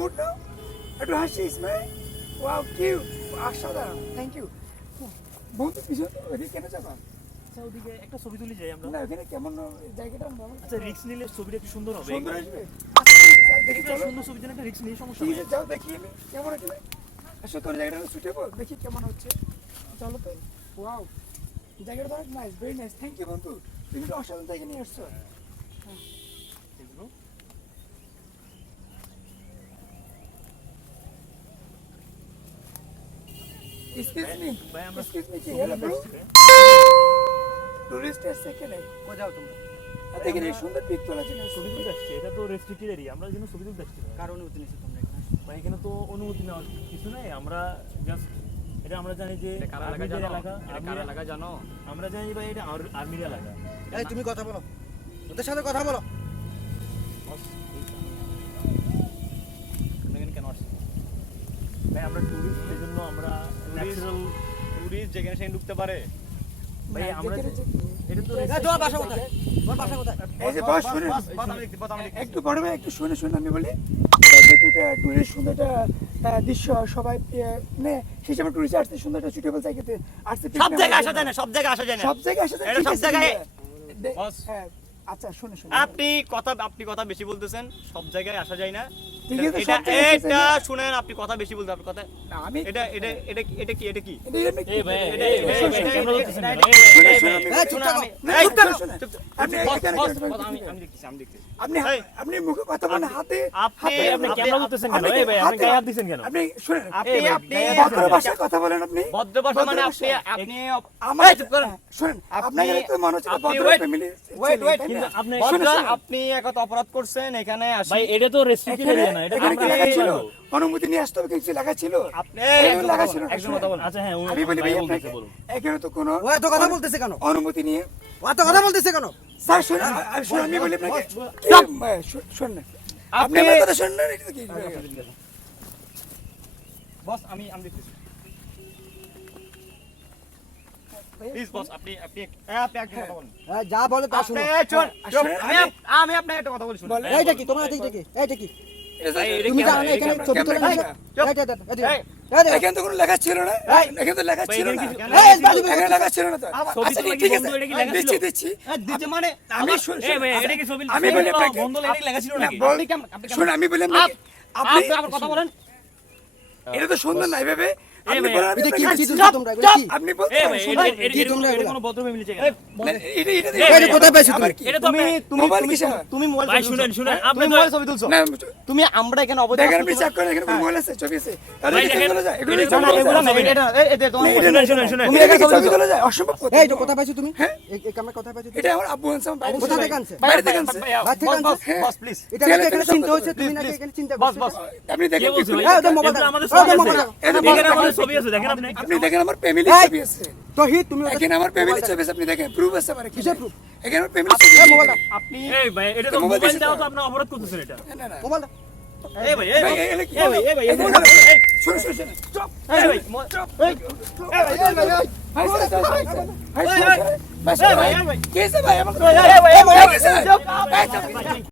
Mood নাও, একটু হাসি smile. Wow cute, অসাধারণ, থ্যাংক ইউ। বন্ধু পিছন ওদিকে কেন যাবা? আচ্ছা ওদিকে একটা ছবি তুলি যাই আমরা। না ওখানে কেমন জায়গাটা বলো। আচ্ছা রিস্ক নিলে ছবিটা একটু সুন্দর হবে। সুন্দর আসবে। আচ্ছা ঠিক আছে, দেখি একটা চলো। সুন্দর ছবির জন্য একটা রিস্ক নিয়ে সমস্যা ঠিক নেই। আছে, যাও দেখি আমি কেমন হচ্ছে। আসলে তোর জায়গাটা সুটেবল, দেখি কেমন হচ্ছে। চলো তো। ওয়াও, জায়গাটা অনেক nice, very nice, thank you বন্ধু। তুমি তো অসাধারণ জায়গা নিয়ে আসছো। এগুলো এক্সকিউজ মি, ভাই আমরা এক্সকিউজ মি, কি ছবি হলো ব্রো? তুলতে আসছি। টুরিস্ট এসে এখানে। কো যাও তোমরা? দেখেন এই সুন্দর পিক তোলা জন্য ছবি তুলতে আসছি, এটা তো রেস্ট্রিক্টেড এরিয়া, আমরা যেন ছবি তুলতে আসছি। কার অনুমতি নিয়েছো তোমরা এখানে? ভাই এখানে তো অনুমতি নেওয়ার কিছু নেই, আমরা জাস্ট এটা আমরা জানি যে এটা কার এলাকা আর্মিদের জানো? এলাকা, এটা কার এলাকা জানো? আমরা জানি ভাই এটা আর্মির এলাকা। এই তুমি কথা বলো, ওদের সাথে কথা বলো। তোমরা এখানে কেন আসছো? ভাই আমরা টুরিস্ট, এই জন্য আমরা ন্যাচারাল টুরিস্ট যেখানে সেখানে ঢুকতে পারে। ভাই আমরা এটা তো এই তোমার বাসা কোথায়? তোমার বাসা কোথায়? এই যে বস শুনে কথা আমি দেখতে। একটু বড় ভাই, একটু শুনে শুনে আমি বলি। যেহেতু এটা টুরিস্ট সুন্দর একটা দৃশ্য, সবাই মানে সেই সময় টুরিস্ট আসতে সুন্দর একটা সুটেবল জায়গাতে আসতে। সব জায়গায় আসা যায় না, সব জায়গায় আসা যায় না। সব জায়গায় আসে এটা সব জায়গায়- বস। হ্যাঁ, আচ্ছা শুনে শুনে আপনি কথা বেশি বলতেছেন, সব জায়গায় আসা যায় না। ঠিক আছে, এটা সব জায়গায় আসা যায় এটা না। শুনেন, আপনি কথা বেশি বলতে, আপনি কথা না, আমি এটা এটা এটা এটা কি এটা কি? এটা এমনি কি? এই ভাই, এটা- এই এটা- ভাই, শুনে- এই ভাই, শুনে- ক্যামেরা ধরতেছেন কেন? শুনে- শুনে আমি- এই চুপ থাকো। না, এই, চুপ থাকো, শুনে। চুপ, আপনি বস, এখানে বস, কেন- বস, আমি দেখতেছি। আপনি এই। আপনি মুখে কথা বলেন, হাতে আপনি আপনি ক্যামেরা ধরতেছেন কেন? এই ভাই আপনি গায়ে হাত দিছেন কেন? আপনি শুনেন, আপনি এই ভাই, আপনি গায়ে হাত ভদ্র দিছেন কেন? ভাষায় কথা বলেন আপনি। ভদ্র ভাষা মানে আপনি আপনি আমার এই, চুপ করেন। শুনেন, আপনি- আপনাকে তো মনে হচ্ছে আপনি ভদ্র wait, ফ্যামিলি। wait, wait, কিন্তু আপনি ভদ্র, আপনি একটা অপরাধ করছেন এখানে আসি। ভাই এটা তো রেস্ট্রিক্টেড এরিয়া না, এটা এখানে কি আমরা লেখা ছিল? পারবো। অনুমতি নিয়ে আসতে হবে, কিছু লেখা ছিল? আপনি এখানে লেখা ছিল না, একজন কথা বলেন। আচ্ছা হ্যাঁ আমি বলি ভাই ভাই আপনাকে, বলতেছে, বলুন। এখানে তো কোনো ও এত কথা বলতেছে কেন? অনুমতি নিয়ে ও এত কথা বলতেছে কেন? স্যার শুনুন, শুনুন, আমি বলি আপনাকে, শুনুন না, আপনি আপনি- আমার কথা শুনুন না, এটা কি? বস, আমি দেখতেছি। প্লিজ বস, আপনি আপনি আপনি একজন কথা বলেন। এই যা বলে তা আপনি শুনো। চুপ, চুপ, শুনেন, আমি আপনাকে একটা কথা বলি শুনুন। বলেন। এইটা কি? তোমার হাতে এইটা কি? এইটা কি? এটা ভাই, এটা তুমি কি জানো না আমরা- এখানে ক্যামেরা- ছবি তোলা ক্যামেরা- নিষেধ? চুপ। এইটা এইটা এইটা এই, এইটা এখানে তো কোনো লেখা ছিল না, এখানে তো লেখা ছিল না, এখানে লেখা ছিল না তো। ছবি আচ্ছা, তোলা কি ঠিক বন্ধ, আছে, এটা কি লেখা দিচ্ছি ছিল? দিচ্ছি। দিচ্ছে মানে আমি শুন, এই ভাই আচ্ছা, এটা কি ছবি আমি বলি আপনাকে, বন্ধ এটা কি লেখা ছিল না, নাকি? বল- আপনি কেমন- আপনি কেমন- শুনুন, আমি বলি আপনাকে, আপনি আপনি আবার কথা বলেন। এটা তো সুন্দর নাই ভেবে এই আপনি ভাই, বলেন, আমি এটা কি? আপনাকে কি দিচ্ছি। তুলছো তোমরা? এগুলো কি? আপনি বলতে এই পারেন, ভাই শুনুন। কি তোমরা এটা এগুলা? কোনো ভদ্র ফ্যামিলি চাই না, এটা এটা কোথায় পেয়েছো তুমি? আবার কি? এটা তো তুমি আপনি- তুমি মোবাইল তুমি কিসে? তুমি মোবাইল ভাই ছবি শুনেন তুলছো। শুনেন আপনি তুমি তো মোবাইল ছবি তুলছো। না, তুমি আমরা এখানে অবৈধ দেখেন, কাজ আপনি করছো। চেক করেন, এখানে কোনো মোবাইল আছে, ছবি আছে। তাহলে ভাই, এখানে দেখেন, চলে যায়, এগুলো এটা ছবি জানা, তোলা এগুলো যায়। না, এটা এটা তোমার না, এটা শুনেন শুনেন শুনেন তুমি এখানে ছবি তোলা যায়, অসম্ভব কথা। এই এটা কোথায় পাইছো তুমি? হ্যাঁ? এই ক্যামেরা কোথায় পাইছো তুমি? এটা আমার আব্বু আনছে, আমার বাইরে কোথা থেকে থেকে আনছে? বাইরে থেকে আনছে। বাদ থেকে আনছো? বস প্লিজ। এটা ছেলে এখানে থেকে চিন্তা সব হচ্ছে, তুমি করতে নাকি এখানে চিন্তা বস করছো? বস আপনি কে দেখেন, বলছে ভাই? হ্যাঁ, ওদের মোবাইল এটা দাও। আমাদের ওদের ছবি মোবাইল আছে। দাও। এটা এখানে মোবাইল আমাদের আছে। ছবি আছে, দেখেন আপনি। আপনি দেখেন আমার ফ্যামিলি এই! ছবি আছে, তহিদ তুমি ওদের- এখানে আমার ফ্যামিলি মোবাইল দাও। ছবি আছে, আপনি দেখেন প্রুফ আছে আমার কিসের proof? এখানে আমার ফ্যামিলি ছবি এই আছে। মোবাইল দাও। আপনি এই ভাই এটা তো তো মোবাইল মোবাইল দিছে দাও তো। তো আপনি অপরাধ করতেছেন এটা। না, না, মোবাইল দাও। এই ভাই এই ভাই, ভাই এগুলো কি? এই ভাই এই ভাই এই এই মোবাইল ভাই দাও। শুনুন, শুনুন, শুনুন। চুপ। এই ভাই ভাই, ভাই, ভাই, ভাই, ভাই, ভাই, এই ভাই, এই ভাই। কি হয়েছে ভাই? আমাকে এই ভাই, এই ভাই, কি হয়েছে? চুপ। এই, চুপ।